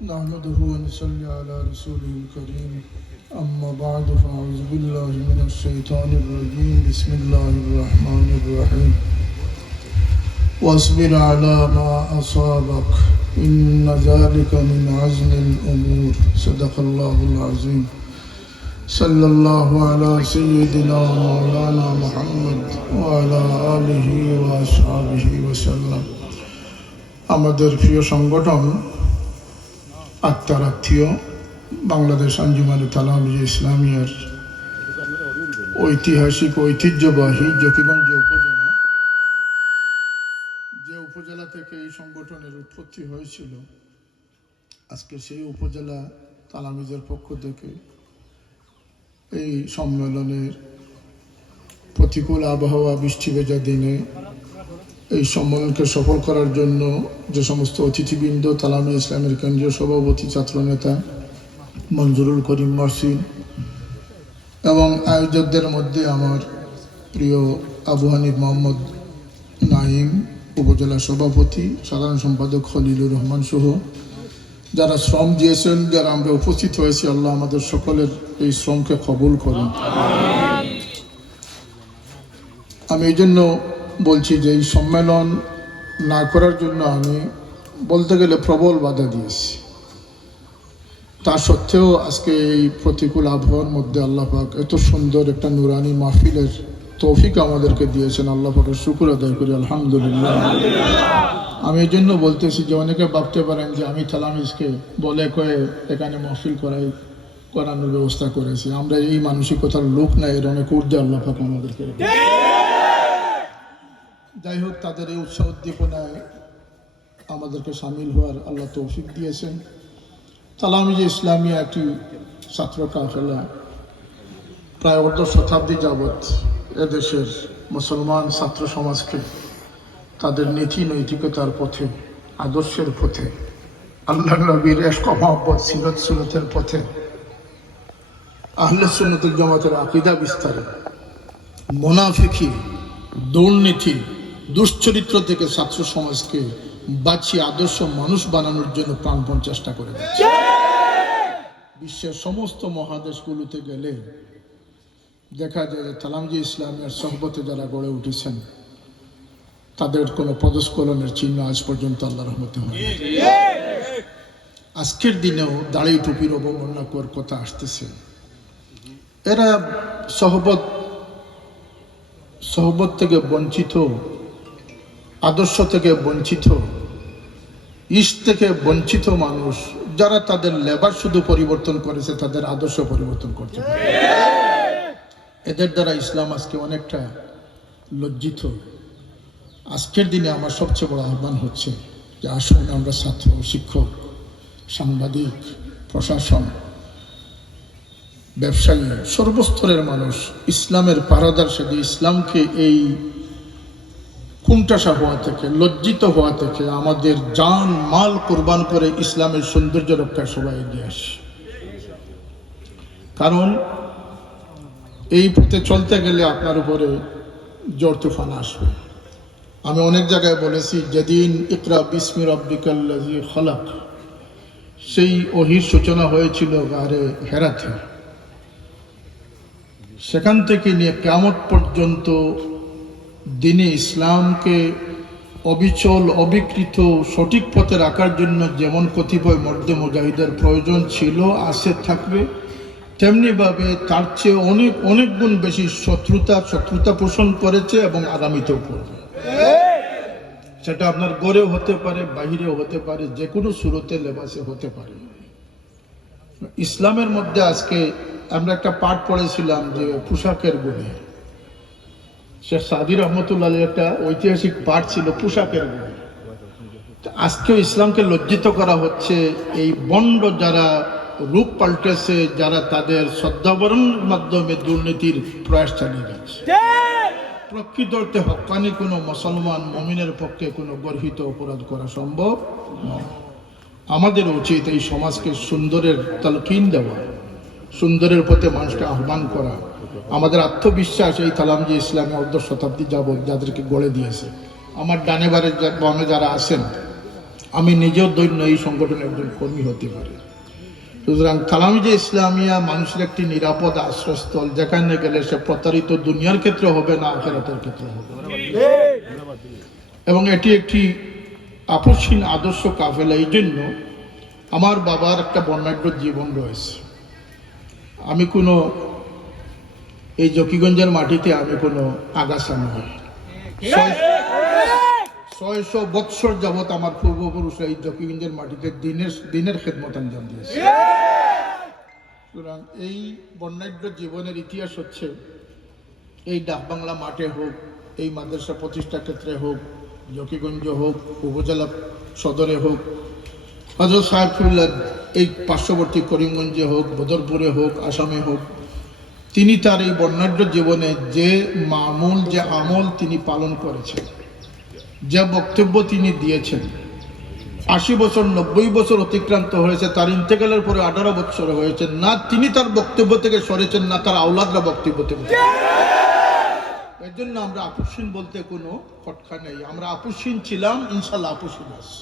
نحمده ونصلي على رسوله الكريم أما بعد فأعوذ بالله من الشيطان الرجيم بسم الله الرحمن الرحيم واصبر على ما أصابك إن ذلك من عزم الأمور صدق الله العظيم صلى الله على سيدنا مولانا محمد وعلى آله وأصحابه وسلم আমাদের প্রিয় সংগঠন আত্মারাত্মীয় বাংলাদেশ আঞ্জুমানে তালামিজে ইসলামিয়ার ঐতিহাসিক ঐতিহ্যবাহী জকিগঞ্জ উপজেলা, যে উপজেলা থেকে এই সংগঠনের উৎপত্তি হয়েছিল, আজকে সেই উপজেলা তালামিজের পক্ষ থেকে এই সম্মেলনের প্রতিকূল আবহাওয়া বৃষ্টি ভেজা দিনে এই সম্মেলনকে সফল করার জন্য যে সমস্ত অতিথিবৃন্দ, তালামি ইসলামের কেন্দ্রীয় সভাপতি ছাত্রনেতা মঞ্জুরুল করিম মহসিন এবং আয়োজকদের মধ্যে আমার প্রিয় আবু হানিফ মোহাম্মদ নাইম, উপজেলা সভাপতি, সাধারণ সম্পাদক খলিলুর রহমান সহ যারা শ্রম দিয়েছেন, যারা আমরা উপস্থিত হয়েছি, আল্লাহ আমাদের সকলের এই শ্রমকে কবুল করুন। আমি এই জন্য বলছি যে এই সম্মেলন না করার জন্য আমি বলতে গেলে প্রবল বাধা দিয়েছি। তা সত্ত্বেও আজকে এই প্রতিকূল আবহাওয়ার মধ্যে আল্লাহ পাক এত সুন্দর একটা নুরানি মাহফিলের তৌফিক আমাদেরকে দিয়েছেন। আল্লাহ পাকের শুকর আদায় করি, আলহামদুলিল্লাহ। আমি এই জন্য বলতেছি যে অনেকে ভাবতে পারেন যে আমি তালামিজকে বলে কয়ে এখানে মাহফিল করানোর ব্যবস্থা করেছি। আমরা এই মানসিকতার লোক না, এর অনেক ঊর্ধ্বে আল্লাহ পাক আমাদেরকে। যাই হোক, তাদের এই উৎসাহ উদ্দীপনায় আমাদেরকে সামিল হওয়ার আল্লাহ তৌফিক দিয়েছেন। তালামিজে ইসলামিয়া একটি ছাত্র কাফেলা প্রায় অর্ধ শতাব্দী যাবৎ এদেশের মুসলমান ছাত্র সমাজকে তাদের নীতি নৈতিকতার পথে, আদর্শের পথে, আল্লাহ নবীর ইশক মহব্বত সিরত সুন্নতের পথে, আহলে সুন্নাত ওয়াল জামাতের আকীদা বিস্তারে, মুনাফিকি, দুর্নীতি, দুশ্চরিত্র থেকে ছাত্র সমাজকে বাঁচিয়ে আদর্শ মানুষ বানানোর জন্য প্রাণপণ চেষ্টা করে যাচ্ছে। বিশ্বের সমস্ত মহাদেশগুলোতে গেলে দেখা যায় যে তালামিজে ইসলামের সহবতে যারা গড়ে উঠেছেন তাদের কোনো পদস্খলনের চিহ্ন আজ পর্যন্ত আল্লাহর রহমতে হয়। আজকের দিনেও দাড়ি টুপির অবমাননা করার কথা আসতেছে। এরা সহবত থেকে বঞ্চিত, আদর্শ থেকে বঞ্চিত, ইষ্ট থেকে বঞ্চিত মানুষ যারা তাদের লেবার শুধু পরিবর্তন করেছে, তাদের আদর্শ পরিবর্তন করতে পারে। এদের দ্বারা ইসলাম আজকে অনেকটা লজ্জিত। আজকের দিনে আমার সবচেয়ে বড় আহ্বান হচ্ছে যে আসুন আমরা ছাত্র, শিক্ষক, সাংবাদিক, প্রশাসন, ব্যবসায়ী, সর্বস্তরের মানুষ ইসলামের পাহারাদার সেজে ইসলামকে এই কুণ্ঠাসা হওয়া থেকে, লজ্জিত হওয়া থেকে আমাদের জান মাল কোরবান করে ইসলামের সৌন্দর্য রক্ষায় সবাই এগিয়ে আসে। কারণ এই পথে চলতে গেলে আপনার উপরে ঝড় তুফান আসবে। আমি অনেক জায়গায় বলেছি, যেদিন ইকরা বিসমি রাব্বিকাল্লাযী খলাক, সেই ওহীর সূচনা হয়েছিল গারে হেরাতে। সেখান থেকে নিয়ে কিয়ামত পর্যন্ত দিনে ইসলামকে অবিচল, অবিকৃত, সঠিক পথে রাখার জন্য যেমন কতিপয় মর্দে মুজাহিদের প্রয়োজন ছিল, আছে, থাকবে, তেমনিভাবে তার চেয়ে অনেক অনেক গুণ বেশি শত্রুতা পোষণ করেছে এবং আগামীতেও করবে। সেটা আপনার গড়েও হতে পারে, বাহিরেও হতে পারে, যে কোনো সুরতে লেবাসে হতে পারে। ইসলামের মধ্যে আজকে আমরা একটা পাঠ পড়েছিলাম যে পোশাকের গুণে। শেখ সাদি রহমতুল্লাহ আলাইহির একটা ঐতিহাসিক পাঠ ছিল পোশাকের গুণে। আজকেও ইসলামকে লজ্জিত করা হচ্ছে এই বন্ড যারা রূপ পাল্টেছে, যারা তাদের শ্রদ্ধাবরণের মাধ্যমে দুর্নীতির প্রয়াস চালিয়ে যাচ্ছে। প্রকৃত অর্থে হক্কানি কোনো মুসলমান মুমিনের পক্ষে কোনো গর্হিত অপরাধ করা সম্ভব নয়। আমাদের উচিত এই সমাজকে সুন্দরের তালকিন দেওয়া, সুন্দরের পথে মানুষকে আহ্বান করা। আমাদের আত্মবিশ্বাস এই তালামিজে ইসলামে অর্ধ শতাব্দী যাবৎ যাদেরকে গড়ে দিয়েছে। আমার ডানে বামে যারা আছেন আমি নিজেও দৈন্য এই সংগঠনের একজন কর্মী হতে পারি। সুতরাং তালামিজে ইসলামিয়া মানুষের একটি নিরাপদ আশ্রয়স্থল, যেখানে গেলে সে প্রতারিত দুনিয়ার ক্ষেত্রে হবে না, আখিরাতের ক্ষেত্রে হবে। এবং এটি একটি আপসহীন আদর্শ কাফেলা। এই জন্য আমার বাবার একটা বর্ণাঢ্য জীবন রয়েছে। আমি কোনো এই জকিগঞ্জের মাটিতে আমি কোনো আগাছা নই। 600 বৎসর যাবৎ আমার পূর্বপুরুষরা এই জকিগঞ্জের মাটিতে দিনের খেদমত আঞ্জাম দিয়েছে। সুতরাং এই বর্ণাঢ্য জীবনের ইতিহাস হচ্ছে এই ডাকবাংলা মাঠে হোক, এই মাদ্রাসা প্রতিষ্ঠা ক্ষেত্রে হোক, জকিগঞ্জ হোক, উপজেলা সদরে হোক, হযরত সাহেবুল্লাহ এই পার্শ্ববর্তী করিমগঞ্জে হোক, বদরপুরে হোক, আসামে হোক, তিনি তার এই বর্ণাঢ্য জীবনে যে মামুল, যে আমল তিনি পালন করেছেন, যে বক্তব্য তিনি দিয়েছেন, 80 বছর 90 বছর অতিক্রান্ত হয়েছে, তার ইন্তেকালের পরে 18 বছর হয়েছে, না তিনি তার বক্তব্য থেকে সরেছেন, না তার আওলাদরা বক্তব্য থেকে। এর জন্য আমরা আপসহীন বলতে কোনো খটকা নেই। আমরা আপসহীন ছিলাম, ইনশাল্লাহ আপসহীন আছি।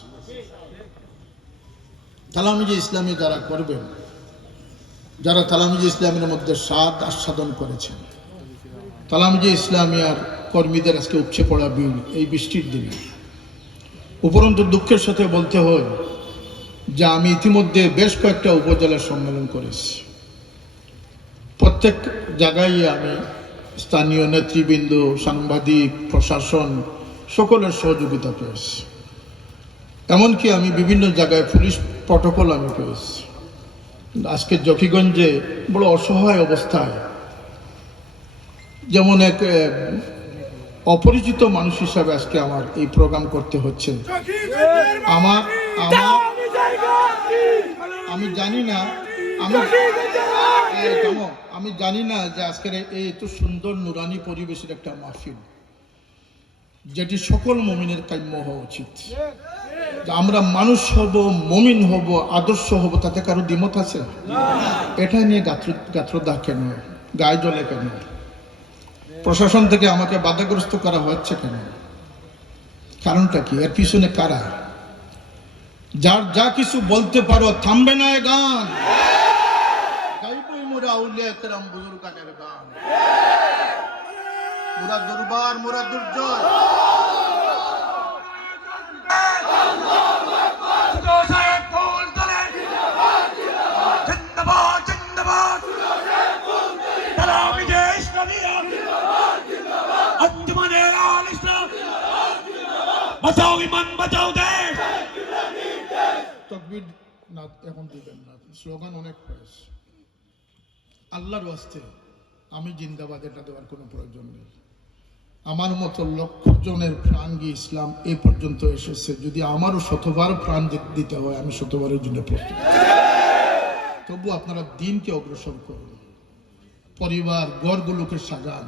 তালামিজে ইসলামী যারা করবেন, যারা তালামিজে ইসলামের মধ্যে স্বাদ আস্বাদন করেছেন, তালামিজে ইসলামিয়ার কর্মীদের আজকে উপচে পড়া ভিড় এই বৃষ্টির দিনে। উপরন্তু দুঃখের সাথে বলতে হয় যে আমি ইতিমধ্যে বেশ কয়েকটা উপজেলা সম্মেলন করেছি। প্রত্যেক জায়গায় আমি স্থানীয় নেতৃবৃন্দ, সাংবাদিক, প্রশাসন সকলের সহযোগিতা পেয়েছি। এমনকি আমি বিভিন্ন জায়গায় পুলিশ প্রটোকল আমি পেয়েছি। আজকে জকিগঞ্জে বড় অসহায় অবস্থায়, যেমন এক অপরিচিত মানুষ হিসাবে আজকে আমার এই প্রোগ্রাম করতে হচ্ছে। আমি জানি না আমি জানি না যে আজকের এই এত সুন্দর নুরানি পরিবেশের একটা মাহফিল, যেটি সকল মুমিনের কাম্য হওয়া উচিত। আমরা মানুষ হব, মুমিন হব, আদর্শ হব, তাতে কারো দ্বিমত আছে? এটা নিয়ে গাত্রদাহ কেন, গায়ে জ্বলে কেন? প্রশাসন থেকে আমাকে বাধাগ্রস্ত করা হচ্ছে কেন? কারণটা কি? এর পিছনে কারা? যার যা কিছু বলতে পারো, থামবে না এ গান। গাইবই মোরা আউলিয়া কেরাম বুজুর্গানের গান। মোরা দুর্বার, মোরা দুর্জয়। বাঁচাও ইমান, বাঁচাও দেশ। তাকবীর না এখন দিবেন না, স্লোগান অনেক হয়েছে। আল্লাহর ওয়াস্তে আমি জিন্দাবাদ এটা দেওয়ার কোনো প্রয়োজন নেই। আমার মতো লক্ষ জনের প্রাণ গিয়ে ইসলাম এই পর্যন্ত এসেছে। যদি আমারও শতবার প্রাণ দিতে হয়, আমি শতবারের জন্য প্রস্তুত। তবু আপনারা দিনকে অগ্রসর করুন, পরিবার ঘরগুলোকে সাজান,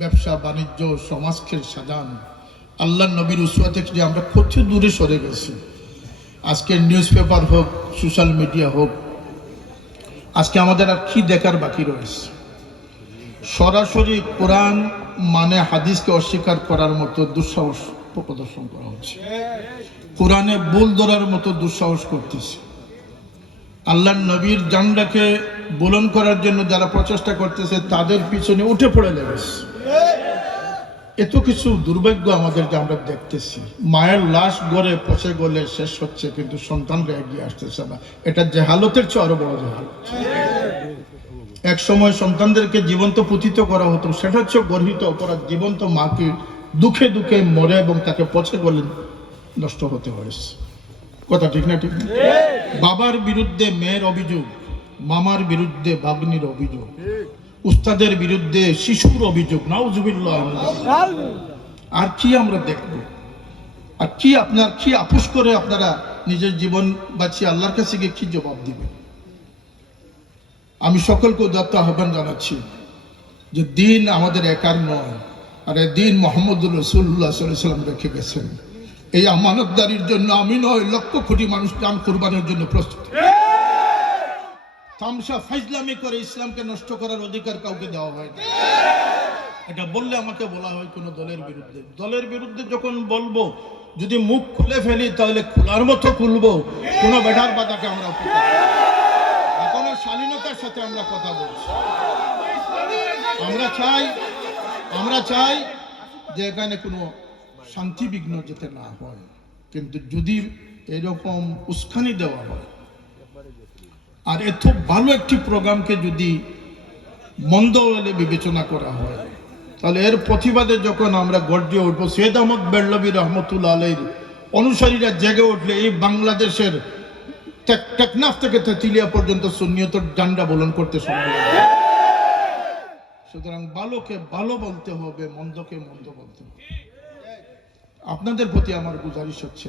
ব্যবসা বাণিজ্য সমাজকে সাজান। আল্লাহ নবীর উসওয়া থেকে যে আমরা কত দূরে সরে গেছি। আজকের নিউজ পেপার হোক, সোশ্যাল মিডিয়া হোক, আজকে আমাদের আর কি দেখার বাকি রয়েছে? সরাসরি কোরআন মানে হাদিসকে অস্বীকার করার মতো দুঃসাহস প্রদর্শন করা হচ্ছে। কোরআনে ভুল ধরার মতো দুঃসাহস করতেছে। আল্লাহ নবীর জানটাকে বুলন্দ করার জন্য যারা প্রচেষ্টা করতেছে, তাদের পিছনে উঠে পড়ে লেগেছে। এত কিছু দুর্ভাগ্য আমাদের যে আমরা দেখতেছি। মায়ের লাশ গড়ে পচে গলে শেষ হচ্ছে, কিন্তু সন্তানরা এগিয়ে আসতেছে না। এটা জেহালতের চেয়ে আরো বড় জেহালত। এক সময় সন্তানদেরকে জীবন্ত পুতিত করা হতো, সেটা হচ্ছে গর্হিত অপরাধ। জীবন্ত মাকে দুঃখে দুঃখে মরে এবং তাকে পচে গলে নষ্ট হতে হয়েছে। কথা ঠিক না? ঠিক না? বাবার বিরুদ্ধে মেয়ের অভিযোগ, মামার বিরুদ্ধে ভাগ্নির অভিযোগ, উস্তাদের বিরুদ্ধে শিশুর অভিযোগ। নাউজুবিল্লাহ। আর কি আমরা দেখব? আর কি আপনার কি আপোষ করে আপনারা নিজের জীবন বাঁচিয়ে আল্লাহর কাছে গিয়ে কি জবাব দিবেন? আমি সকলকে উদাত্ত আহ্বান জানাচ্ছি যে দিন আমাদের একার নয়, আর এই দিন মুহাম্মদুর রাসূলুল্লাহ সাল্লাল্লাহু আলাইহি ওয়াসাল্লাম রেখে গেছেন। এই আমানতদারির জন্য আমি নয়, লক্ষ কোটি মানুষ জান কুরবানের জন্য প্রস্তুত। তামসা ফাইজলামি করে ইসলামকে নষ্ট করার অধিকার কাউকে দেওয়া হয় না। এটা বললে আমাকে বলা হয় কোনো দলের বিরুদ্ধে। দলের বিরুদ্ধে যখন বলবো, যদি মুখ খুলে ফেলি তাহলে খোলার মতো খুলবো, কোনো বেটার বাধাকে আমরা উপেক্ষা করব না। এখনো শালীনতার সাথে আমরা কথা বলছি। আমরা চাই যে এখানে কোনো শান্তি বিঘ্ন যাতে না হয়। কিন্তু যদি এরকম উস্কানি দেওয়া হয় আর এত ভালো একটি প্রোগ্রামকে যদি মন্দ বলে বিবেচনা করা হয়, তাহলে এর প্রতিবাদে যখন আমরা গর্জে উঠবো, সৈয়দ আহমদ বেরলভী রহমতুল্লাহ আলাইহির অনুসারীরা জেগে উঠলে এই বাংলাদেশের টেকনাফ থেকে তেতুলিয়া পর্যন্ত সুন্নিয়তের ডান্ডা বলন করতে সম্ভব হবে। সুতরাং ভালোকে ভালো বলতে হবে, মন্দকে মন্দ বলতে হবে। আপনাদের প্রতি আমার গুজারিশ হচ্ছে,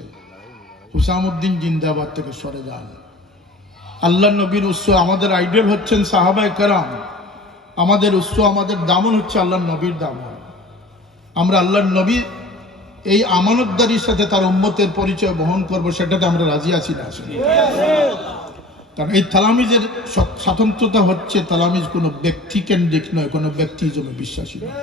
হুসামউদ্দিন জিন্দাবাদ থেকে সরে যান। আল্লাহ নবীর উৎস, আমাদের আইডল হচ্ছেন সাহাবায়ে কেরাম, আমাদের উৎস, আমাদের দামন হচ্ছে আল্লাহ নবীর দামন। আমরা আল্লাহর নবী এই আমানতদারির সাথে তার উম্মতের পরিচয় বহন করব, সেটাতে আমরা রাজি আছি না আসলে। কারণ এই তালামিজের স্বতন্ত্রতা হচ্ছে, তালামিজ কোনো ব্যক্তি কেন্দ্রিক নয়, কোনো ব্যক্তি হিসেবে বিশ্বাসী নয়।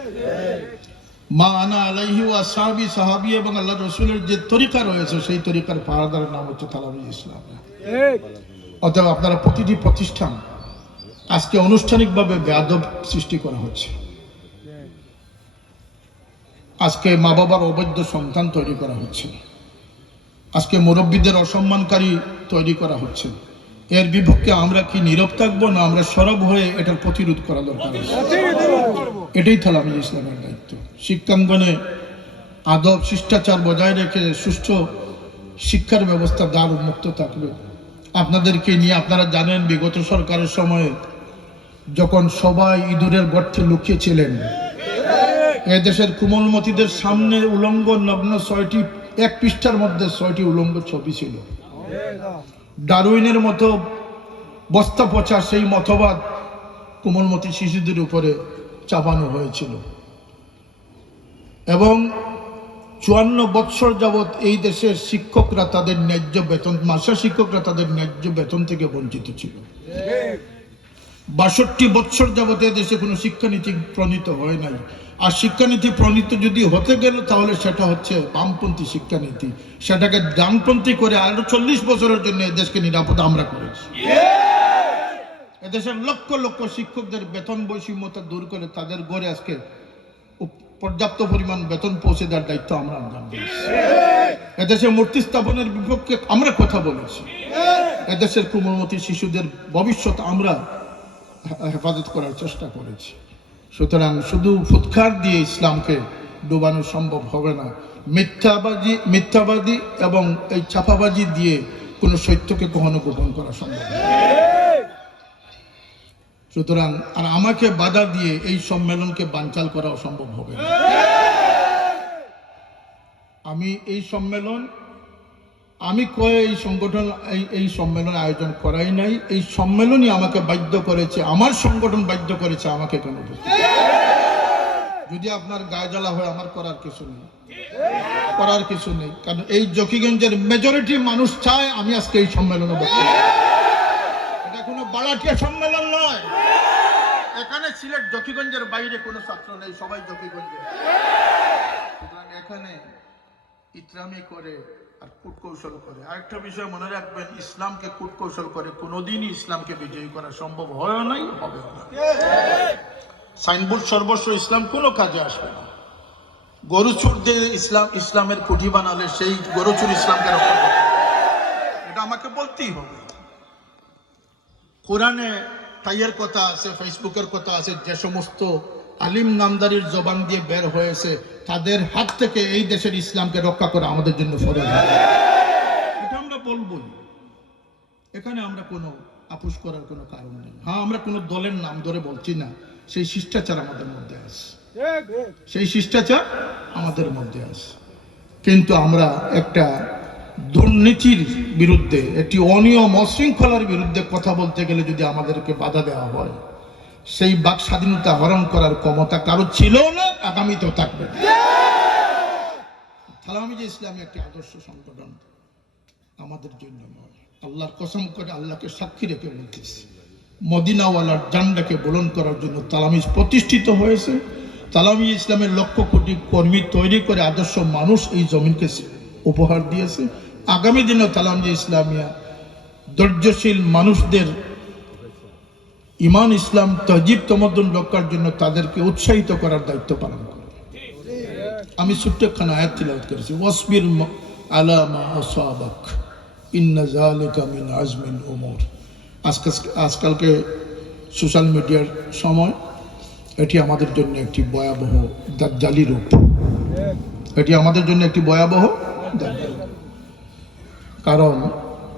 মা আনা আলাইহি ওয়া আসহাবি, সাহাবী এবং আল্লাহ রাসূলের যে তরিকা রয়েছে, সেই তরিকার পাহারাদারের নাম হচ্ছে তালামিজ ইসলাম। অতএব আপনারা প্রতিটি প্রতিষ্ঠান আজকে আনুষ্ঠানিকভাবে বেয়াদব সৃষ্টি করা হচ্ছে। আজকে মা বাবার অবৈধ সন্তান তৈরি করা হচ্ছে, আজকে মুরব্বীদের অসম্মানকারী তৈরি করা হচ্ছে। এর বিপক্ষে আমরা কি নীরব থাকবো, না আমরা সরব হয়ে এটার প্রতিরোধ করা দরকার? এটাই তালামিজ ইসলামের দায়িত্ব। শিক্ষাঙ্গনে আদব শিষ্টাচার বজায় রেখে সুষ্ঠু শিক্ষার ব্যবস্থা দ্বার উন্মুক্ত থাকবে। আপনাদেরকে নিয়ে, আপনারা জানেন বিগত সরকারের সময়ে যখন সবাই ইঁদুরের গর্তে লুকিয়েছিলেন, এদেশের কোমলমতিদের সামনে উলঙ্গ নগ্ন 6টি, এক পৃষ্ঠার মধ্যে 6টি উলঙ্গ ছবি ছিল। ডারউইনের মতো বস্তা পচা সেই মতবাদ কোমলমতি শিশুদের উপরে চাপানো হয়েছিল এবং 54 বৎসর যাবৎ এই দেশের শিক্ষকরা তাদের ন্যায্য বেতন, মাস্টার শিক্ষকরা তাদের ন্যায্য বেতন থেকে বঞ্চিত ছিল। 62 বৎসর যাবৎ এই দেশে কোনো শিক্ষানীতি প্রণীত হয় নাই। আর শিক্ষানীতি প্রণীত যদি হতে গেল, তাহলে সেটা হচ্ছে বামপন্থী শিক্ষানীতি। সেটাকে ডানপন্থী করে আরো 40 বছরের জন্য এদেশকে নিরাপদ আমরা করেছি। এদেশের লক্ষ লক্ষ শিক্ষকদের বেতন বৈষম্যতা দূর করে তাদের গড়ে আজকে পর্যাপ্ত পরিমাণ বেতন পৌঁছে দেওয়ার দায়িত্ব আমরা আঞ্জাম দিয়েছি। এদেশে মূর্তি স্থাপনের বিপক্ষে আমরা কথা বলেছি। এদেশের কোমলমতি শিশুদের ভবিষ্যৎ আমরা হেফাজত করার চেষ্টা করেছি। সুতরাং শুধু ফুৎকার দিয়ে ইসলামকে ডুবানো সম্ভব হবে না। মিথ্যাবাদী এবং এই চাপাবাজি দিয়ে কোনো সত্যকে কখনো গোপন করা সম্ভব না। সুতরাং আর আমাকে বাধা দিয়ে এই সম্মেলনকে বানচাল করা সম্ভব হবে না। আমি এই সম্মেলন, আমি কয়ে এই সংগঠন এই সম্মেলন আয়োজন করাই নাই। এই সম্মেলনই আমাকে বাধ্য করেছে, আমার সংগঠন বাধ্য করেছে আমাকে কেন। যদি আপনার গায়ে জ্বালা হয়, আমার করার কিছু নেই। কারণ এই জকিগঞ্জের মেজরিটি মানুষ চায় আমি আজকে এই সম্মেলনে বসি। এটা কোনো বাড়াটিয়া সম্মেলন নয়। এখানে সিলেট জকিগঞ্জের বাইরে কোনো ছাত্র নেই, সবাই জকিগঞ্জে। সুতরাং এখানে ইতরামি করে আর কূটকৌশল করে। আরেকটা বিষয় মনে রাখবেন, ইসলামকে কূটকৌশল করে কোনোদিনই ইসলামকে বিজয়ী করা সম্ভব হয় নাই, হবে না। সাইনবোর্ড সর্বস্ব ইসলাম কোনো কাজে আসবে না। গরু চুর দিয়ে ইসলামের কুঠি বানালে সেই গরু চুর ইসলামকে রক্ষা করবে, এটা আমাকে বলতেই হবে। কোরআনে তাইয়ের কথা আছে, ফেসবুকের কথা আছে, যে সমস্ত আলিম নামদারির জবান দিয়ে বের হয়েছে, তাদের হাত থেকে এই দেশের ইসলামকে রক্ষা করা আমাদের জন্য ফরজ। এটা আমরা বলবই। এখানে আমরা কোনো আপোষ করার কোনো কারণ নেই। হ্যাঁ, আমরা কোনো দলের নাম ধরে বলছি না, সেই শিষ্টাচার আমাদের মধ্যে আছে, কিন্তু আমরা একটা দুর্নীতির বিরুদ্ধে, একটি অনিয়ম অশৃঙ্খলার বিরুদ্ধে কথা বলতে গেলে যদি আমাদেরকে বাধা দেওয়া হয়, সেই বাক স্বাধীনতা হরণ করার ক্ষমতা কারো ছিল না, আগামীতেও থাকবে। তালামিজ ইসলামী একটি আদর্শ সংগঠন আমাদের জন্য নয়। আল্লাহর কসম করে, আল্লাহকে সাক্ষী রেখে বলতেছি, মদিনাওয়ালার জান্ডাকে বুলন্দ করার জন্য তালামিজ প্রতিষ্ঠিত হয়েছে। তালামি ইসলামের লক্ষ কোটি কর্মী তৈরি করে আদর্শ মানুষ এই জমিনকে উপহার দিয়েছে। আগামী দিনেও তালামি ইসলামিয়া ধৈর্যশীল মানুষদের ইমান ইসলাম তহজিব তমদ্দুন রক্ষার জন্য তাদেরকে উৎসাহিত করার দায়িত্ব পালন করে। আমি ছোট্ট একখানা আয়াত তিলাওয়াত করেছি, ওয়াসবির আলা মা আসাবাক ইন্না যালিকা মিন আজমিল উমুর। আজকালকে সোশ্যাল মিডিয়ার সময় এটি আমাদের জন্য একটি ভয়াবহ দাজ্জালি রূপ। এটি আমাদের জন্য একটি ভয়াবহ দাজ্জালি। কারণ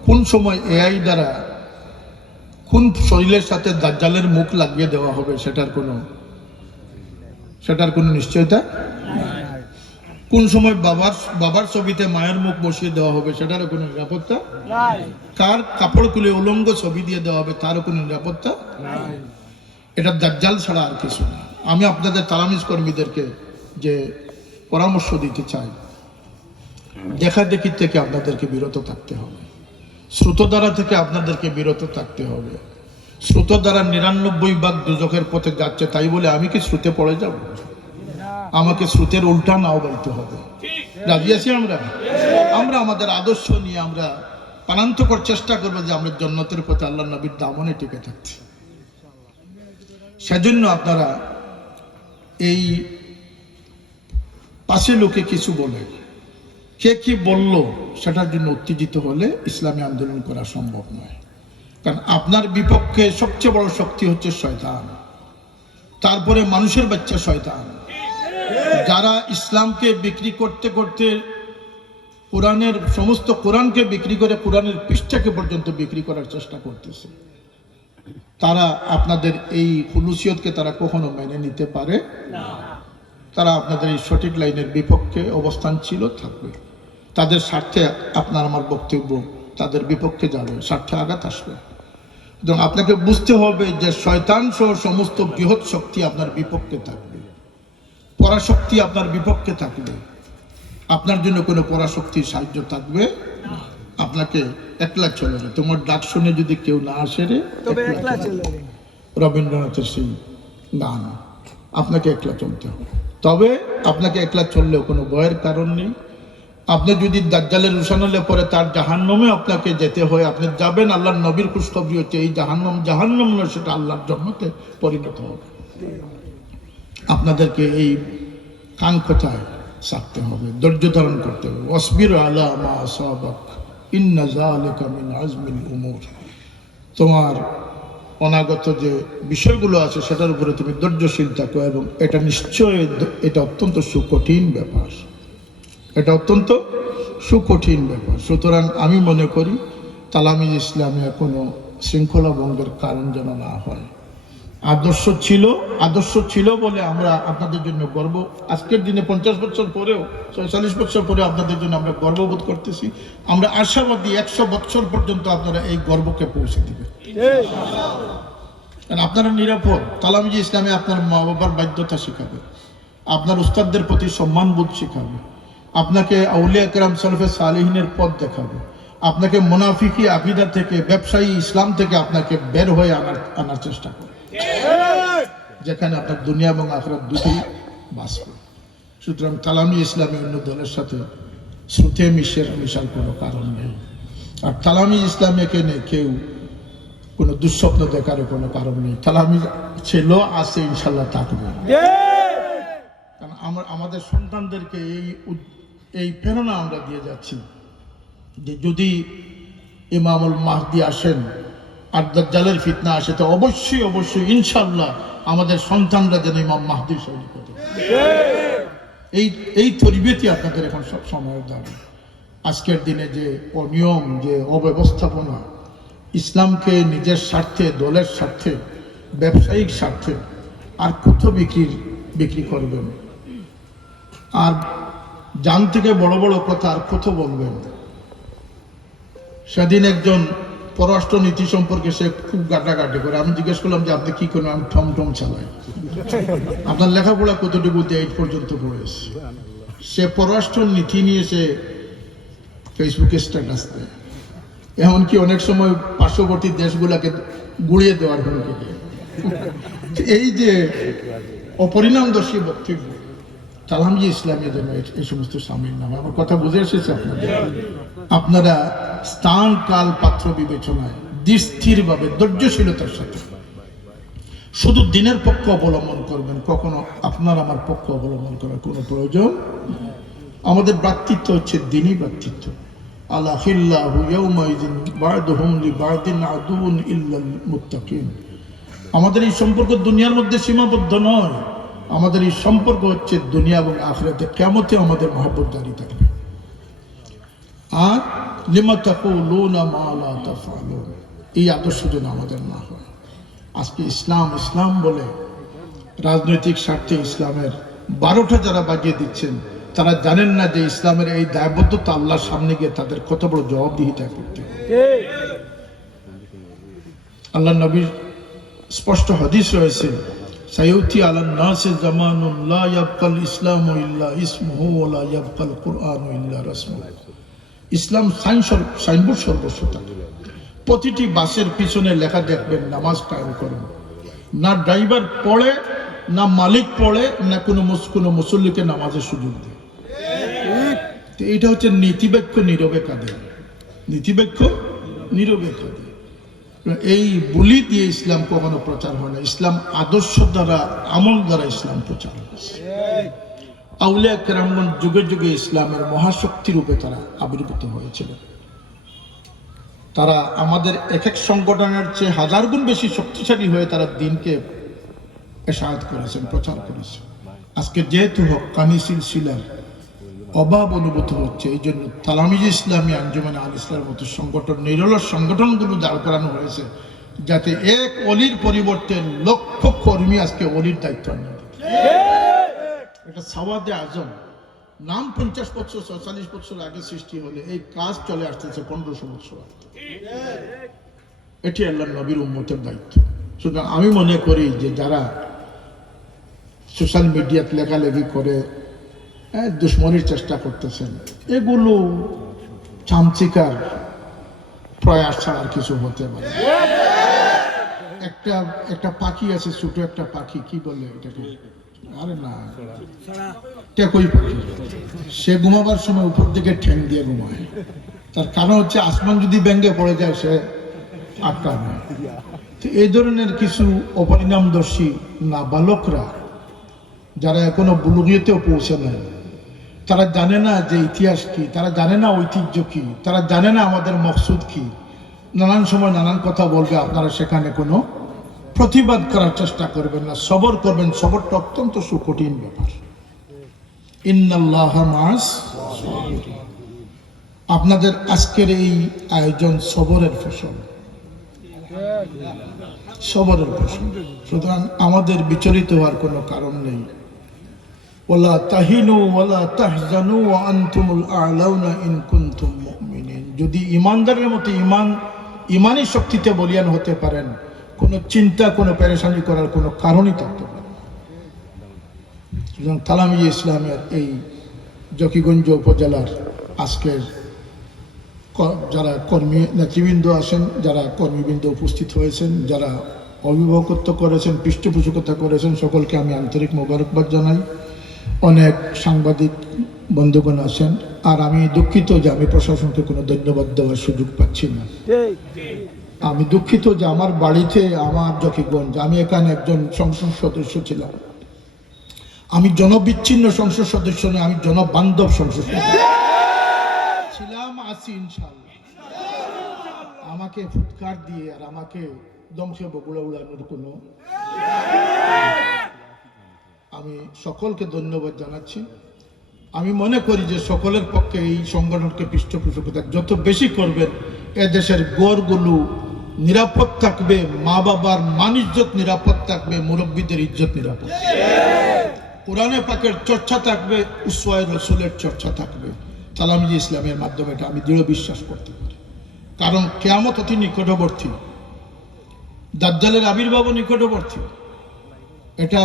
কোন সময় এআই দ্বারা কোন শরীরের সাথে দাজ্জালের মুখ লাগিয়ে দেওয়া হবে সেটার কোনো নিশ্চয়তা। কোন সময় বাবার ছবিতে মায়ের মুখ বসিয়ে দেওয়া হবে সেটারও কোনো নিরাপত্তা। কার কাপড় খুলে উলঙ্গ ছবি দিয়ে দেওয়া হবে তারও কোনো নিরাপত্তা। এটা দাজ্জাল ছাড়া আর কিছু না। আমি আপনাদের তালামিজ কর্মীদেরকে যে পরামর্শ দিতে চাই, দেখাদেখি থেকে আপনাদেরকে বিরত থাকতে হবে, শ্রুতধারা থেকে আপনাদেরকে বিরত থাকতে হবে। শ্রুতধারা 99 ভাগ দুজখের পথে যাচ্ছে, তাই বলে আমি কি শ্রুতে পড়ে যাব? আমাকে শ্রুতের উল্টা নাও বলতে হবে। রাজি আছি আমরা? আমরা আমাদের আদর্শ নিয়ে আমরা প্রাণান্তকর চেষ্টা করবো যে আমরা জান্নাতের পথে আল্লাহ নবীর দামনে টিকে থাকছি। সেজন্য আপনারা এই পাশে লোকে কিছু বলে, কে কি বলল সেটার জন্য উত্তেজিত হলে ইসলামী আন্দোলন করা সম্ভব নয়। কারণ আপনার বিপক্ষে সবচেয়ে বড় শক্তি হচ্ছে শয়তান, তারপরে মানুষের বাচ্চা শয়তান, যারা ইসলামকে বিক্রি করতে করতে কোরআনের সমস্ত কোরআনকে বিক্রি করে কোরআনের পৃষ্ঠাকে পর্যন্ত বিক্রি করার চেষ্টা করতেছে। তারা আপনাদের এই হুলুসিয়তকে তারা কখনো মেনে নিতে পারে না। তারা আপনাদের এই সঠিক লাইনের বিপক্ষে অবস্থান ছিল, থাকবে। তাদের স্বার্থে আপনার আমার বক্তব্য তাদের বিপক্ষে যাবে, স্বার্থে আঘাত আসবে। এবং আপনাকে বুঝতে হবে যে শয়তান সহ সমস্ত বৃহৎ শক্তি আপনার বিপক্ষে থাকবে, পরাশক্তি আপনার বিপক্ষে থাকবে। আপনার জন্য কোনো পরাশক্তির সাহায্য থাকবে না। আপনাকে একলা চলে রে, তোমার ডাক শুনে যদি কেউ না আসে রে একলা চলে রে, রবীন্দ্রনাথের সেই গান। আপনাকে একলা চলতে হবে। তবে আপনাকে একলা চললেও কোনো ভয়ের কারণ নেই। আপনি যদি দাজ্জালের রুশানলে পরে তার জাহান্নামে আপনাকে যেতে হয়, আপনি যাবেন। আল্লাহর নবীর খুশখবরি হচ্ছে এই জাহান্নাম নয়, সেটা আল্লাহর জন্মতে পরিণত হবে। আপনাদেরকে এই কাঙ্ক্ষতায় থাকতে হবে, ধৈর্য ধারণ করতে হবে। ওয়াসবির আলা মা আসাবাক ইন্না যালিকা মিন আজমিল উমুর। তোমার অনাগত যে বিষয়গুলো আছে সেটার উপরে তুমি ধৈর্যশীল থাকো, এবং এটা নিশ্চয়ই এটা অত্যন্ত সুকঠিন ব্যাপার, এটা অত্যন্ত সুকঠিন ব্যাপার। সুতরাং আমি মনে করি তালামিজ ইসলামে কোনো শৃঙ্খলা ভঙ্গের কারণ যেন না হয়। আদর্শ ছিল বলে আমরা আপনাদের জন্য গর্ব, আজকের দিনে 50 বছর পরেও 46 বছর পরে আপনাদের জন্য আমরা গর্ববোধ করতেছি। আমরা আশাবাদী 100 বছর পর্যন্ত আপনারা এই গর্বকে পৌঁছে দিবেন। কারণ আপনারা নিরাপদ। তালামিজ ইসলামে আপনার মা বাবার বাধ্যতা শেখাবে, আপনার উস্তাদদের প্রতি সম্মানবোধ শেখাবে, আপনাকে আউলিয়া কেরাম সালফে সালেহিনের পথ দেখাবে, আপনাকে মুনাফিকি আকীদা থেকে, ব্যবসায়ী ইসলাম থেকে আপনাকে বের হয়ে আনার চেষ্টা করবে, যেখানে আপনার দুনিয়া এবং আখিরাত দুটোই বাঁচবে। সুতরাং তালামি ইসলামী অন্য দলের সাথে শ্রুতে মিশার কোনো কারণ নেই। আর তালামি ইসলামীকে নিয়ে কেউ কোনো দুঃস্বপ্ন দেখার কোনো কারণ নেই। তালামি ছিল, আছে, ইনশাল্লাহ থাকবে। কারণ আমাদের সন্তানদেরকে এই প্রেরণা আমরা দিয়ে যাচ্ছি যে যদি ইমামুল মাহদি আসেন আর দাজ্জালের ফিতনা আসে, তো অবশ্যই ইনশাল্লাহ আমাদের সন্তানরা যেন ইমাম মাহদির শৈলী করে। এই তরবিয়তই আপনাদের এখন সব সময়ের দাবি। আজকের দিনে যে অনিয়ম, যে অব্যবস্থাপনা, ইসলামকে নিজের স্বার্থে, দলের স্বার্থে, ব্যবসায়িক স্বার্থে আর কত বিক্রি করবেন, আর জান থেকে বড় বড় কথা আর কত বলবেন। সেদিন একজন পররাষ্ট্র নীতি সম্পর্কে সে খুব গাটাগাটি করে। আমি জিজ্ঞেস করলাম যে আপনি কি করেন? আমি ঠমঠম চালাই। আপনার লেখাপড়া কতটুকু 8 পর্যন্ত পড়েছে? সে পররাষ্ট্র নীতি নিয়ে সে ফেসবুকে স্ট্যাটাস দেয়, এমনকি অনেক সময় পার্শ্ববর্তী দেশগুলোকে গুড়িয়ে দেওয়ার হুমকি দেয়। এই যে অপরিণামদর্শী বক্তব্য, তালামজি ইসলামের জন্য এই সমস্ত সামিল না হয়। আমার কথা বুঝে এসেছে আপনাদের? আপনারা স্থান কাল পাত্র বিবেচনায় স্থিরভাবে ধৈর্যশীলতার সাথে শুধু দিনের পক্ষ অবলম্বন করবেন, কখনো আপনার আমার পক্ষ অবলম্বন করার কোনো প্রয়োজন। আমাদের ভ্রাতৃত্ব হচ্ছে দিনই ভ্রাতৃত্ব। আল্লাহিল্লাহু ইয়াউমাইযিন বা'দুহুম লিবা'দিন আদুউন ইল্লাল মুত্তাকিন। আমাদের এই সম্পর্ক দুনিয়ার মধ্যে সীমাবদ্ধ নয়, আমাদের এই সম্পর্ক হচ্ছে দুনিয়া এবং আখিরাতে, কিয়ামতে আমাদের মহব্বত জারি থাকবে। আর লিমা তাকুলুনা মা লা তাফআলুন, এই আদর্শ যেন আমাদের না হয়। আজকে ইসলাম ইসলাম বলে রাজনৈতিক স্বার্থে ইসলামের 12টা যারা বাজিয়ে দিচ্ছেন, তারা জানেন না যে ইসলামের এই দায়বদ্ধতা আল্লাহর সামনে গিয়ে তাদের কত বড় জবাবদিহিতা করতে হবে। আল্লাহ নবীর স্পষ্ট হাদিস রয়েছে, সাইয়ুতি আলান নাসে জামানুন লা ইয়াবকাল ইসলামু ইল্লা ইসমুহু ওয়া লা ইয়াবকাল কুরআনু ইল্লা রাসমুহু। ইসলাম সাইনবোর্ড সর্বস্ব থাকে। প্রতিটি বাসের পিছনে লেখা দেখবেন নামাজ কায়েম করুন। না ড্রাইভার পড়ে, না মালিক পড়ে, না কোনো মুসল্লিকে নামাজের সুযোগ দেয়। এইটা হচ্ছে নীতিবাক্য নীরবে কাঁদে, নীতিবাক্য নীরবে কাঁদে। এই বলি দিয়ে ইসলাম কখনো প্রচার হয় না। ইসলাম আদর্শ দ্বারা, আমল দ্বারা ইসলাম প্রচার হয়েছে। আউলিয়া কেরামগণ যুগে যুগে ইসলামের মহাশক্তি রূপে তারা আবির্ভূত হয়েছিল। তারা আমাদের এক এক সংগঠনের চেয়ে 1000 গুণ বেশি শক্তিশালী হয়ে তারা দিনকে এশায়াত করেছেন, প্রচার করেছেন। আজকে যেহেতু হক্কানি সিলসিলার অভাব অনুভূত হচ্ছে, এই জন্য তালামিজি ইসলামী আঞ্জুমানে আল ইসলামের মতো সংগঠন, নিরলস সংগঠনগুলো দাঁড় করানো হয়েছে, যাতে এক অলির পরিবর্তে লক্ষ কর্মী আজকে অলির দায়িত্ব নেয়। এটা সাওয়াদে আজম, নাম 50 বছর 47 বছর আগে সৃষ্টি হলে এই কাজ চলে আসতেছে 1500 বছর আগে। এটি আল্লাহর নবীর উম্মতের দায়িত্ব। সুতরাং আমি মনে করি যে যারা সোশ্যাল মিডিয়াতে লেখালেখি করে দুশ্মনির চেষ্টা করতেছেন, এগুলো চামচিকার প্রয়াস ছাড়া আর কিছু হতে পারে। একটা পাখি আছে, ছোট একটা পাখি, কি বলে এটাকে, আরে না, টেকই পাখি। সে ঘুমাবার সময় উপর দিকে ঠ্যাং দিয়ে ঘুমায়। তার কারণ হচ্ছে আসমান যদি ভেঙে পড়ে যায় সে আটকাবে। তো এই ধরনের কিছু অপরিণামদর্শী নাবালকরা যারা এখনো বুলুগিয়তেও পৌঁছে নাই, তারা জানে না যে ইতিহাস কি, তারা জানে না ঐতিহ্য কি, তারা জানে না আমাদের মকসুদ কি। নানান সময় নানান কথা বলবে, আপনারা সেখানে কোনো প্রতিবাদ করার চেষ্টা করবেন না, সবর করবেন। সবরটা অত্যন্ত সুকঠিন ব্যাপার। ইন্নাল্লাহা মা'আস সাবিরিন। আপনাদের আজকের এই আয়োজন সবরের ফসল, সবরের ফসল। সুতরাং আমাদের বিচলিত হওয়ার কোনো কারণ নেই। ওয়ালা তাহিনু ওয়ালা তাহজানু ওয়া আনতুমুল আ'লাউনা ইন কুনতুম মুমিনিন। যদি ইমানদারের মতো ইমানি শক্তিতে বলিয়ান হতে পারেন, কোনো চিন্তা, কোনো পেরেশানি করার কোনো কারণই থাকতে পারে না। সুতরাং তালামিজি ইসলামের এই জকিগঞ্জ উপজেলার আজকের যারা কর্মী নেতৃবৃন্দ আছেন, যারা কর্মীবৃন্দ উপস্থিত হয়েছেন, যারা অভিভাবকত্ব করেছেন, পৃষ্ঠপোষকতা করেছেন, সকলকে আমি আন্তরিক মোবারকবাদ জানাই। অনেক সাংবাদিক বন্ধুগণ আছেন, আর আমি দুঃখিত যে আমি প্রশাসনকে কোনো ধন্যবাদ দেওয়ার সুযোগ পাচ্ছি না। আমি দুঃখিত যে আমার বাড়িতে, আমার জকিগঞ্জ, আমি এখানে একজন সংসদ সদস্য ছিলাম। আমি জনবিচ্ছিন্ন সংসদ সদস্য নয়, আমি জনবান্ধব সংসদ সদস্য ছিলাম, আছি ইনশাআল্লাহ। আমাকে ফুৎকার দিয়ে আর আমাকে দমকে বগুড়া উড়ানোর কোনো, আমি সকলকে ধন্যবাদ জানাচ্ছি। আমি মনে করি যে সকলের পক্ষে এই সংগঠনকে পৃষ্ঠপোষকতা যত বেশি করবেন, এদেশের গড়গুলো নিরাপদ থাকবে, মা বাবার মান ইজ্জত নিরাপদ থাকবে, মুরব্বীদের ইজ্জত নিরাপদ, কোরআনে পাকের চর্চা থাকবে, উসওয়ায়ে রাসূলের চর্চা থাকবে। তালামিজি ইসলামের মাধ্যমে এটা আমি দৃঢ় বিশ্বাস করতে পারি। কারণ কিয়ামত অতি নিকটবর্তী, দাজ্জালের আবির্ভাবও নিকটবর্তী। এটা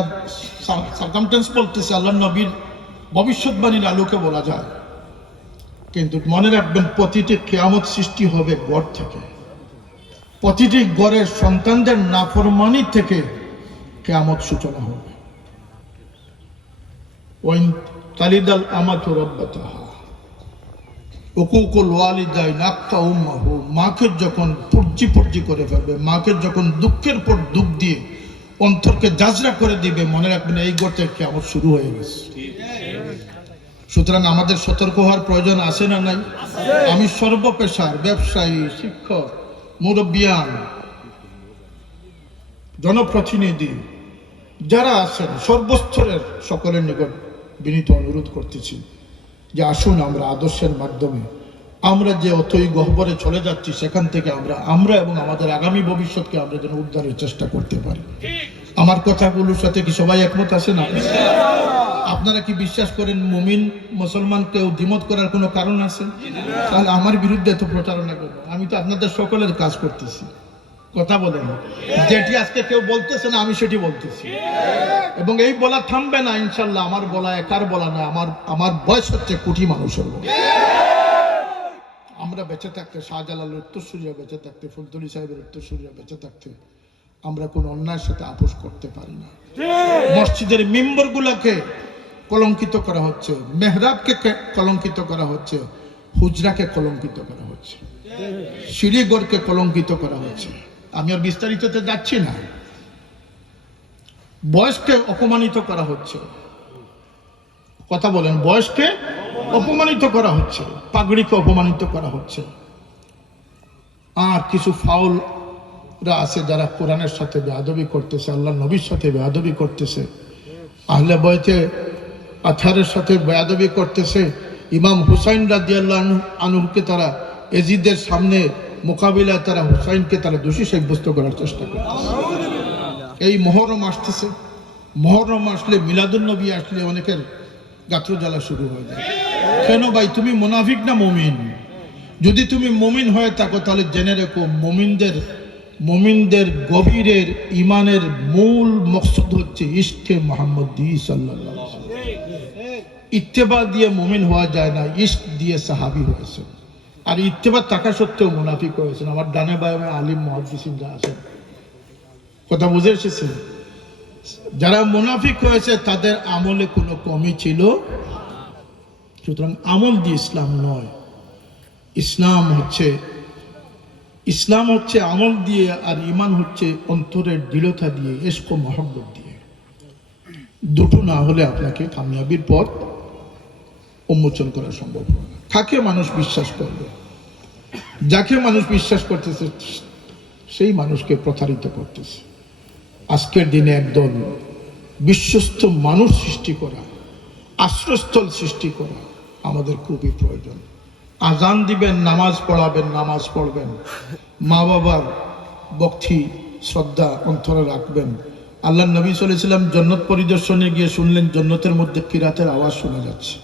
সার্কামটেন্স বলতেছে, আল্লাহ নবীর ভবিষ্যৎবাণীর আলোকে বলা যায়। কিন্তু মনে রাখবেন, প্রতিটি কিয়ামত সৃষ্টি হবে গড় থেকে। প্রতিটি গড়ের সন্তানদের নাফরমানি থেকে কিয়ামত সূচনা হবে। ওয়াইন তালিদাল আমাতু রাব্বাতাহা উকুকুল ওয়ালিদাইন আক্কা উম্মাহু, মাকে যখন পর্জি করে ফেলবে, মাকে যখন দুঃখের পর দুঃখ দিয়ে অন্তরকে জাজরা করে দিবে, মনে রাখবেন এই গর্তে কিয়ামত শুরু হয়ে গেছে। সুতরাং আমাদের সতর্ক হওয়ার প্রয়োজন আছে না নাই? আমি সর্বপেশার ব্যবসায়ী, শিক্ষক, মুরব্বিয়ান, জনপ্রতিনিধি যারা আছেন সর্বস্তরের সকলের নিকট বিনীত অনুরোধ করতেছি যে আসুন আমরা আদর্শের মাধ্যমে আমরা যে অতই গহ্বরে চলে যাচ্ছি সেখান থেকে আমরা এবং আমাদের আগামী ভবিষ্যৎকে আমরা যেন উদ্ধারের চেষ্টা করতে পারি। আমার কথাগুলোর সাথে কি সবাই একমত আছেন? আপনারা কি বিশ্বাস করেন মুমিন মুসলমানকে দ্বিমত করার কোনো কারণ আছে? তাহলে আমার বিরুদ্ধে তো প্রচারণা করবো। আমি তো আপনাদের সকলের কাজ করতেছি, কথা বলেন। যেটি আজকে কেউ বলতেছে না আমি সেটি বলতেছি, এবং এই বলা থামবে না ইনশাল্লাহ। আমার বলা একার বলা না, আমার বয়স হচ্ছে কোটি মানুষের। আমরা বেঁচে থাকতে, শাহজালালের উত্তরসূরিরা বেঁচে থাকতে, ফুলতলি সাহেবের উত্তরসূরিরা বেঁচে থাকতে আমরা কোন অন্যায়ের সাথে আপোষ করতে পারি না। মসজিদের মিম্বরগুলোকে কলঙ্কিত করা হচ্ছে, মেহরাবকে কলঙ্কিত করা হচ্ছে, হুজরাকে কলঙ্কিত করা হচ্ছে, সিঁড়িঘরকে কলঙ্কিত করা হচ্ছে। আমি আর বিস্তারিততে যাচ্ছি না। বয়সকে অপমানিত করা হচ্ছে, কথা বলেন, বয়সকে অপমানিত করা হচ্ছে, পাগড়িকে অপমানিত করা হচ্ছে। আর কিছু ফাউলরা আছে যারা কোরআনের সাথে বেয়াদবি করতেছে, আল্লাহ নবীর সাথে বেয়াদবি করতেছে, আহলে বয়তে আথারের সাথে বেয়াদবি করতেছে। ইমাম হুসাইন রাদিয়াল্লাহু আনহুকে তারা এজিদের সামনে মোকাবিলায় তারা হুসাইনকে তারা দোষী সাব্যস্ত করার চেষ্টা করতেছে। এই মহরম আসতেছে, মহরম আসলে মিলাদুন নবী আসলে অনেকের গাত্র জ্বালা শুরু হয়ে যায়। কেন ভাই, তুমি মুনাফিক না মুমিন? যদি তুমি মুমিন হয়ে থাকো তাহলে জেনে রেখো মুমিনদের গভীরের ইমানের মূল মকসুদ হচ্ছে ইশকে মুহাম্মদ সাল্লাল্লাহু আলাইহি ওয়াসাল্লাম। ইত্তেবা দিয়ে মুমিন হওয়া যায় না, ইশক দিয়ে সাহাবী হয়েছে। আর ইত্তেবা থাকা সত্ত্বেও মুনাফিক হয়েছেন। আমার ডানে বামে আলিম মুহাদ্দিসিনরা আছেন, কথা বুঝে এসেছেন। যারা মুনাফিক হয়েছে তাদের আমলে কোনো কমি ছিল। সুতরাং আমল দিয়ে ইসলাম নয়, ইসলাম হচ্ছে আমল দিয়ে, আর ঈমান হচ্ছে অন্তরের দৃঢ়তা দিয়ে, ইশক ও মহব্বত দিয়ে। দুটো না হলে আপনাকে কামিয়াবির পথ উন্মোচন করা সম্ভব হবে না। কাকে মানুষ বিশ্বাস করবে? যাকে মানুষ বিশ্বাস করতেছে সেই মানুষকে প্রতারিত করতেছে। আজকের দিনে একদল বিশ্বস্ত মানুষ সৃষ্টি করা, আশ্রয়স্থল সৃষ্টি করা আমাদের খুবই প্রয়োজন। আজান দিবেন, নামাজ পড়াবেন, নামাজ পড়বেন, মা বাবার ভক্তি শ্রদ্ধা অন্তরে রাখবেন। আল্লাহ নবী সাল্লাল্লাহু আলাইহি ওয়াসাল্লাম জান্নাত পরিদর্শনে গিয়ে শুনলেন জান্নাতের মধ্যে কিরাতের আওয়াজ শোনা যাচ্ছে।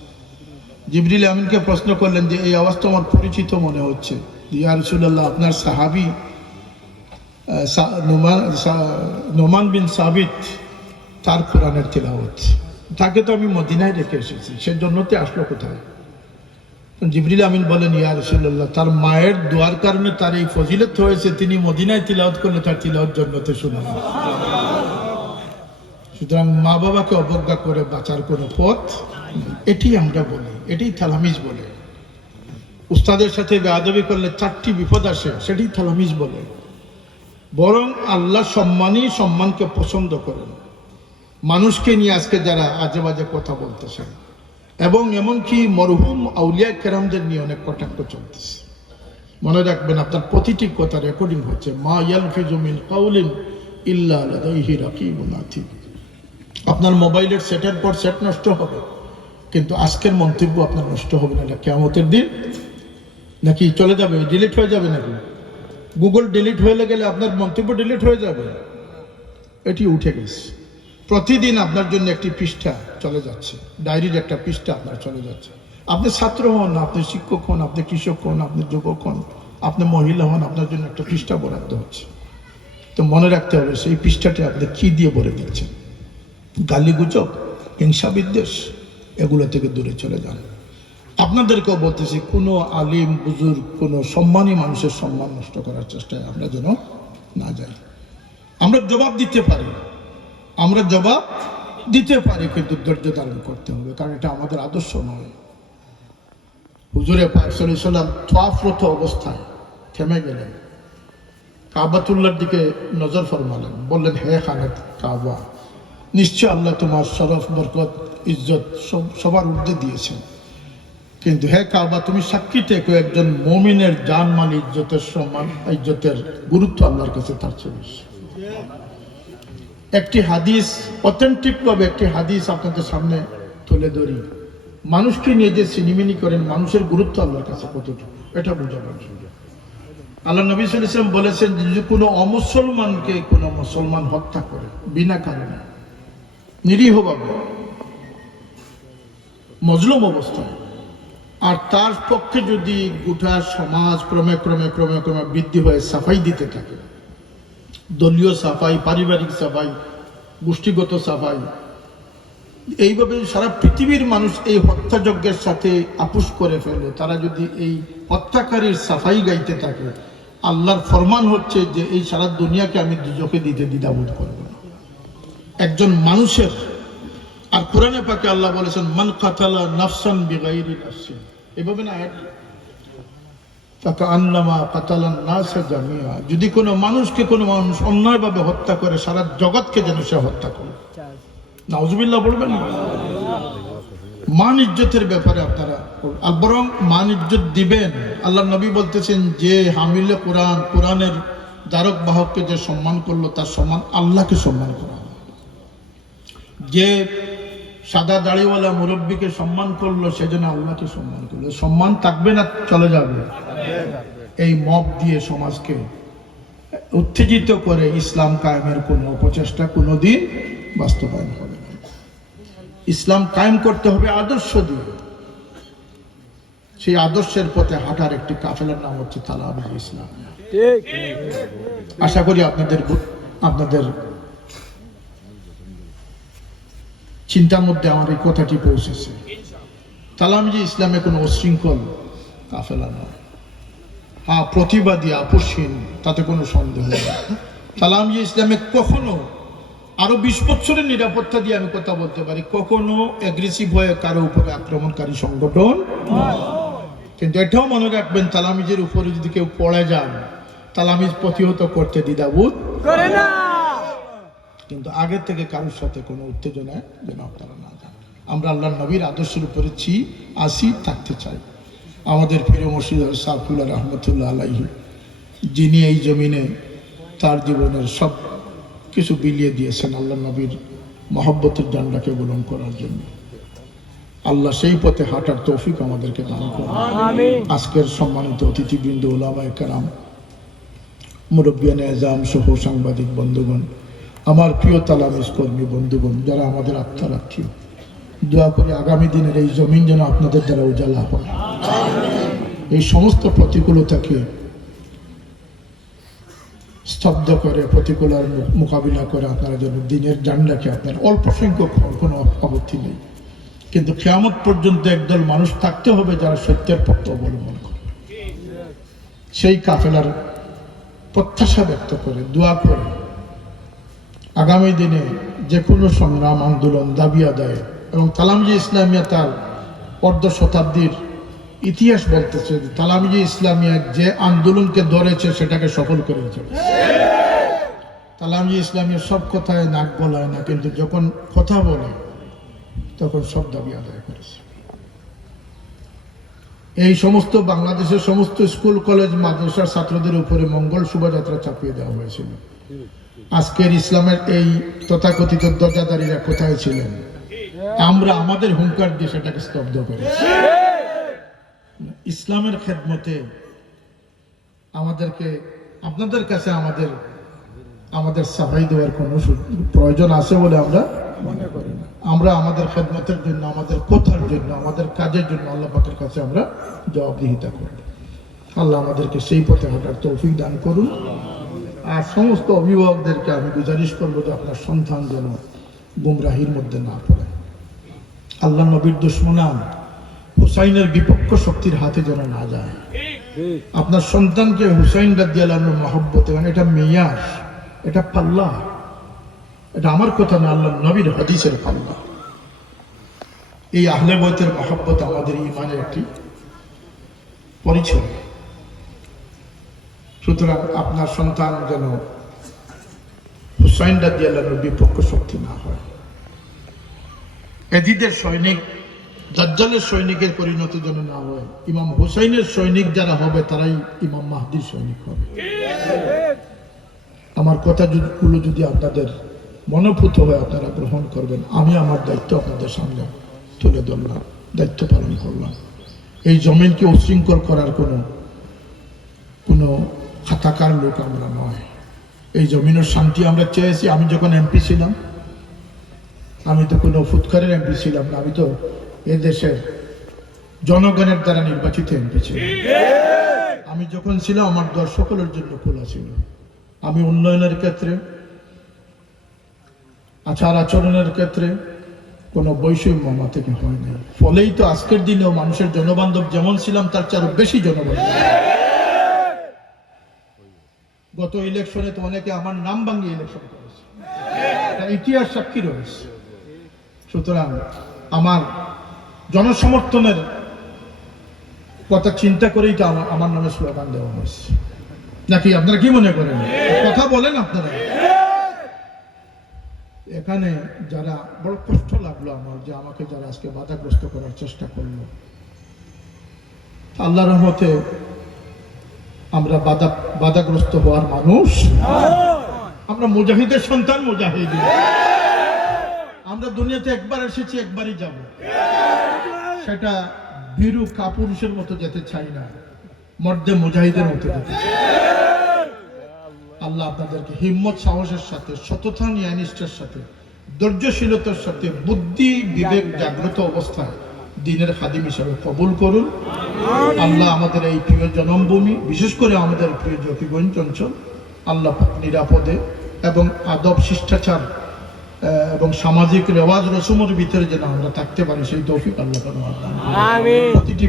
জিবরিল আমিনকে প্রশ্ন করলেন যে এই আওয়াজ তো আমার পরিচিত মনে হচ্ছে। ইয়া রাসূলুল্লাহ, আপনার সাহাবী নোমান বিন সাবিত, তার কোরআনের তিলাওয়াত, তাকে তো আমি মদিনায় রেখে এসেছি, সে জান্নাতে আসলো কোথায়? জিবরিল আমিন বলেন, ইয়া রাসূলুল্লাহ, তার মায়ের দোয়ার কারণে তার এই ফজিলত হয়েছে, তিনি মদিনায় তিলাওয়াত করলে তার তিলাওয়াত জান্নাতে শোনা। সুতরাং মা বাবাকে অবজ্ঞা করে বাঁচার কোনো পথ, এটি আমরা বলি, এটাই তালামিজ বলে। উস্তাদের সাথে বেয়াদবি করলে 4টি বিপদ আসে, সেটি তালামিজ বলে। বরং আল্লাহ সম্মানকে পছন্দ করেন। মানুষকে নিয়ে আজকে যারা আজে বাজে কথা বলতেছেন, এবং এমনকি মরহুম আউলিয়া কেরামদের নিয়ে অনেক কটাক্ষ চলতেছে, মনে রাখবেন আপনার প্রতিটি কথা রেকর্ডিং হচ্ছে। মা ইয়ালফিজু মিন কাউলিন ইল্লা লাদাইহি রাকিবুন আতীদ। আপনার মোবাইলের সেটের পর সেট নষ্ট হবে, কিন্তু আজকের মন্তব্য আপনার নষ্ট হবে না। কিয়ামতের দিন নাকি চলে যাবে, ডিলিট হয়ে যাবে নাকি? গুগল ডিলিট হয়ে গেলে আপনার মন্তব্য ডিলিট হয়ে যাবে? এটি উঠে গেছে। প্রতিদিন আপনার জন্য একটি পৃষ্ঠা চলে যাচ্ছে, ডায়েরির একটা পৃষ্ঠা আপনার চলে যাচ্ছে। আপনি ছাত্র হন, আপনি শিক্ষক হন, আপনি কৃষক হন, আপনি যুবক হন, আপনি মহিলা হন, আপনার জন্য একটা পৃষ্ঠা বরাদ্দ হচ্ছে। তো মনে রাখতে হবে সেই পৃষ্ঠাটি আপনি কি দিয়ে ভরে দিচ্ছেন। গালিগুজব, হিংসা বিদ্বেষ, এগুলো থেকে দূরে চলে যান। আপনাদেরকেও বলতেছি, কোনো আলিম বুজুর্গ, কোনো সম্মানী মানুষের সম্মান নষ্ট করার চেষ্টায় আমরা যেন না যাই। আমরা জবাব দিতে পারি, আমরা জবাব দিতে পারে, কিন্তু ধৈর্য ধারণ করতে হবে, কারণ এটা আমাদের আদর্শ নয়। হুজুরে পাক সাল্লাল্লাহু আলাইহি ওয়াসাল্লাম তওয়াফরত অবস্থায় থেমে গেলেন, কাবাতুল্লাহর দিকে নজর ফরমালেন, বললেন, হে খানা কাবা, নিশ্চয় আল্লাহ তোমার শরফ, বরকত, ইজ্জত সবার ঊর্ধ্বে দিয়েছেন, কিন্তু হে কাবা, তুমি সাক্ষী থেকো একজন মুমিনের জান মাল, ইজ্জতের সম্মান, ইজ্জতের গুরুত্ব আল্লাহর কাছে তার চেয়ে বেশি। একটি হাদিস, অথেন্টিক ভাবে একটি হাদিস আপনাদের সামনে তুলে ধরি। মানুষকে নিয়ে যে সিনেমিনি করেন, মানুষের গুরুত্ব আল্লাহর কাছে কতটুকু, এটা বোঝানোর জন্য আল্লাহ নবী সাল্লাল্লাহু আলাইহি ওয়াসাল্লাম বলেছেন, যে কোনো অমুসলমানকে কোনো মুসলমান হত্যা করে বিনা কারণে, নিরীহভাবে, মজলুম অবস্থায়, আর তার পক্ষে যদি গোটা সমাজ ক্রমে ক্রমে ক্রমে ক্রমে বৃদ্ধি হয়ে সাফাই দিতে থাকে, দলীয় সাফাই, পারিবারিক সাফাই, গোষ্ঠীগত সাফাই, এইভাবে সারা পৃথিবীর মানুষ এই হত্যাযজ্ঞের সাথে আপোষ করে ফেলে, তারা যদি এই হত্যাকারীর সাফাই গাইতে থাকে, আল্লাহর ফরমান হচ্ছে যে এই সারা দুনিয়াকে আমি দুজকে দিতে দ্বিধাবোধ করব না একজন মানুষের। আর কোরআনে পাকে আল্লাহ বলেছেন, মান কাতালা নাফসান বিগাইরি নাফসিন, এভাবে না ফাকান্নামা কাতালান নাস জামিয়া, যদি কোনো মানুষকে কোনো মানুষ অন্যায়ভাবে হত্যা করে, সারা জগৎকে যেন সে হত্যা করে। নাউজুবিল্লাহ বলবেন না। মান ইজ্জতের ব্যাপারে আপনারা বরং মান ইজ্জত দিবেন। আল্লাহ নবী বলতেছেন, যে হামিলে কোরআন, কোরআনের ধারক বাহককে যে সম্মান করলো, তার সম্মান আল্লাহকে সম্মান করা। যে সাদা দাড়িওয়ালা মুরব্বীকে সম্মান করলো, সেজন্য আল্লাহকে সম্মান করলো। সম্মান থাকবে না, চলে যাবে। এই মব দিয়ে সমাজকে উত্তেজিত করে ইসলাম কায়েমের কোনো প্রচেষ্টা কোনোদিন বাস্তবায়ন হবে না। ইসলাম কায়েম করতে হবে আদর্শ দিয়ে। সেই আদর্শের পথে হাঁটার একটি কাফেলার নাম হচ্ছে তালাবি ইসলাম। আশা করি আপনাদের চিন্তার মধ্যে আমার এই কথাটি পৌঁছেছে। তালামজি ইসলামে কোনো উশৃঙ্খল কাফেলা নয়। হ্যাঁ, প্রতিবাদী, আপোষহীন, তাতে কোনো সন্দেহ নেই। তালামজি ইসলামে কখনো, আরো 20 বছরের নিরাপত্তা দিয়ে আমি কথা বলতে পারি, কখনো অ্যাগ্রেসিভ হয়ে কারো উপরে আক্রমণকারী সংগঠন। কিন্তু এটাও মনে রাখবেন, তালামিজের উপরে যদি কেউ পড়ে যান, তালামিজ প্রতিহত করতে দ্বিধাবোধ করে না। কিন্তু আগের থেকে কারোর সাথে কোনো উত্তেজনায় যেন আপনারা না যান। আমরা আল্লাহর নবীর আদর্শের উপরে আসি, থাকতে চাই। আমাদের প্রিয় মুর্শিদ সাফুল্লাহ রহমতুল্লাহ আলাইহি, যিনি এই জমিনে তার জীবনের সব কিছু বিলিয়ে দিয়েছেন আল্লাহ নবীর মহব্বতের জান্ডাকে বুলন্দ করার জন্য, আল্লাহ সেই পথে হাঁটার তৌফিক আমাদেরকে দান করুন। আজকের সম্মানিত অতিথিবৃন্দ, উলামায়ে কেরাম, মুরব্বিয়ানে আযম সহ সাংবাদিক বন্ধুগণ, আমার প্রিয় তালামিজ কর্মী বন্ধুগণ, যারা আমাদের আত্মার আত্মীয়, দোয়া করে আগামী দিনের এই জমিন যেন আপনাদের দ্বারা উজালা হয়। এই সমস্ত প্রতিকূলতাকে স্তব্ধ করে, প্রতিকূলার মোকাবিলা করে আপনারা যেন দিনের জান্ডাকে, আপনার অল্প সংখ্যক, কোনো আপত্তি নেই, কিন্তু কিয়ামত পর্যন্ত একদল মানুষ থাকতে হবে যারা সত্যের পথ অবলম্বন করে। সেই কাফেলার প্রত্যাশা ব্যক্ত করে, দোয়া করে আগামী দিনে যে কোনো সংগ্রাম, আন্দোলন, দাবি আদায়, এবং তালামজি ইসলামিয়া তার অর্ধ শতাব্দীর ইতিহাস বলতেছে যে তালামজি ইসলামিয়া যে আন্দোলনকে ধরেছে সেটাকে সফল করেছে। তালামজি ইসলামিয়া সব কথায় নাক গলায় না, কিন্তু যখন কথা বলে তখন সব দাবি আদায় করেছে। এই সমস্ত বাংলাদেশের সমস্ত স্কুল, কলেজ, মাদ্রাসার ছাত্রদের উপরে মঙ্গল শোভাযাত্রা চাপিয়ে দেওয়া হয়েছিল। আজকের ইসলামের এই তথাকথিত দরজাদারীরা কোথায় ছিলেন? আমরা আমাদের হুঙ্কার দিয়ে সেটাকে স্তব্ধ করেছি। ইসলামের খেদমতে আমাদেরকে, আপনাদের কাছে আমাদের সাফাই দেওয়ার কোনো প্রয়োজন আছে বলে আমরা মনে করি না। আমরা আমাদের খেদমতের জন্য, আমাদের কথার জন্য, আমাদের কাজের জন্য আল্লাহ পাকের কাছে আমরা জবাবদিহিতা করব। আল্লাহ আমাদেরকে সেই পথে হাঁটার তৌফিক দান করুন। আর সমস্ত অভিভাবকদেরকে আমি গুজারিশ করবো যে আপনার সন্তান যেন গুমরাহির মধ্যে না পড়ে, আল্লাহ নবীর দুশমনান হুসাইনের বিপক্ষ শক্তির হাতে যেন না যায়। আপনার সন্তানকে হুসাইন রাদিয়াল্লাহু আনহুর মহব্বতে, এটা মেয়ার, এটা পাল্লা, এটা আমার কথা না, আল্লাহ নবীর হাদিসের পাল্লা। এই আহলে বাইতের মহব্বত আমাদের ঈমানের একটি পরিচয়। সুতরাং আপনার সন্তান যেন হুসাইন রাদিয়াল্লাহু আনহুর বিপক্ষ শক্তি না হয়, এজিদের সৈনিক দাজ্জালের সৈনিকের পরিণতি যেন না হয়। ইমাম হুসাইনের সৈনিক যারা হবে তারাই ইমাম মাহদির সৈনিক হবে। আমার কথাগুলো যদি আপনাদের মনোভূত হয়ে আপনারা গ্রহণ করবেন, আমি আমার দায়িত্ব আপনাদের সামনে তুলে ধরলাম, দায়িত্ব পালন করলাম। এই জমিনকে উশৃঙ্খল করার কোনো খাতাকার লোক আমরা নয়। এই জমিনের শান্তি আমরা চেয়েছি। আমি যখন এমপি ছিলাম, আমি তো কোনো ফুৎকারের এমপি ছিলাম না, আমি তো এ দেশের জনগণের দ্বারা নির্বাচিত এমপি ছিলাম। আমি যখন ছিলাম আমার দল সকলের জন্য খোলা ছিল। আমি উন্নয়নের ক্ষেত্রে, আচার আচরণের ক্ষেত্রে কোনো বৈষম্য আমার থেকে হয় নাই। ফলেই তো আজকের দিনেও মানুষের জনবান্ধব যেমন ছিলাম তার চেয়ে আরো বেশি জনবান্ধব। গত ইলেকশনে তো অনেকে আমার নাম ভাঙিয়ে ইলেকশন করেছে, তার ইতিহাস সাক্ষী রয়েছে। সুতরাং আমার জনসমর্থনের কথা চিন্তা করেই তো আমার নামে স্লোগান দেওয়া হয়েছে। নাকি আপনারা কি মনে করেন? কথা বলেন আপনারা। এখানে যারা বড় কষ্ট লাগলো আমার, যে আমাকে যারা আজকে বাধাগ্রস্ত করার চেষ্টা করলো, আল্লাহর রহমতে আমরা বাধাগ্রস্ত হওয়ার মানুষ। আমরা মুজাহিদের সন্তান, মুজাহিদ। আমরা দুনিয়াতে একবার এসেছি, একবারই যাব। সেটা বীরু কাপুরুষের মতো যেতে চাই না, মর্দে মুজাহিদের মতো যেতে চাই। আল্লাহ আপনাদেরকে হিম্মত সাহসের সাথে, সততা ন্যায়নিষ্ঠার সাথে, ধৈর্যশীলতার সাথে, বুদ্ধি বিবেক জাগ্রত অবস্থায় দ্বীনের খাদিম হিসাবে কবুল করুন। আল্লাহ আমাদের এই প্রিয় জন্মভূমি, বিশেষ করে আমাদের প্রিয় জকিগঞ্জ অঞ্চল, আল্লাহ পাক নিরাপদে এবং আদব শিষ্টাচার এবং সামাজিক রেওয়াজ রসুমের ভিতরে যেন আমরা থাকতে পারি, সেই তৌফিক আল্লাহ প্রতিটি